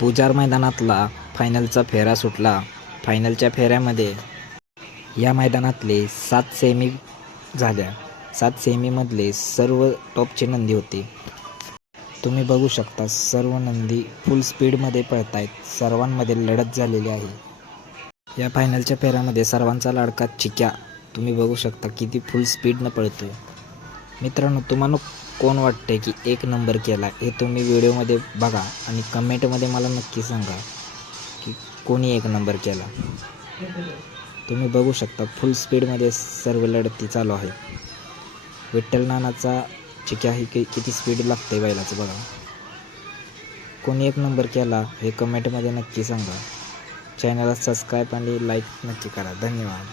पुजार मैदानातला फायनलचा फेरा सुटला. फायनलच्या फेऱ्यामध्ये या मैदानातले 7 सेमी झाल्या. 7 सेमीमधले सर्व टॉपचे नंदी होते. तुम्ही बघू शकता सर्व नंदी फुल स्पीडमध्ये पळत आहेत. सर्वांमध्ये लढत झालेली आहे. या फायनलच्या फेऱ्यामध्ये सर्वांचा लाडका चिक्या तुम्ही बघू शकता किती फुल स्पीडनं पळतोय. मित्रांनो, तुम्हाला कोण वाटते की 1 नंबर केला हे तुम्ही व्हिडिओमध्ये बघा आणि कमेंटमध्ये मला नक्की सांगा की कोणी 1 नंबर केला. तुम्ही बघू शकता फुल स्पीडमध्ये सर्व लढती चालू आहे. विठ्ठल नानाचा चिक्या ही किती स्पीड लागते बैलाचं बघा. कोणी 1 नंबर केला हे कमेंटमध्ये नक्की सांगा. चॅनलला सबस्क्राईब आणि लाईक नक्की करा. धन्यवाद.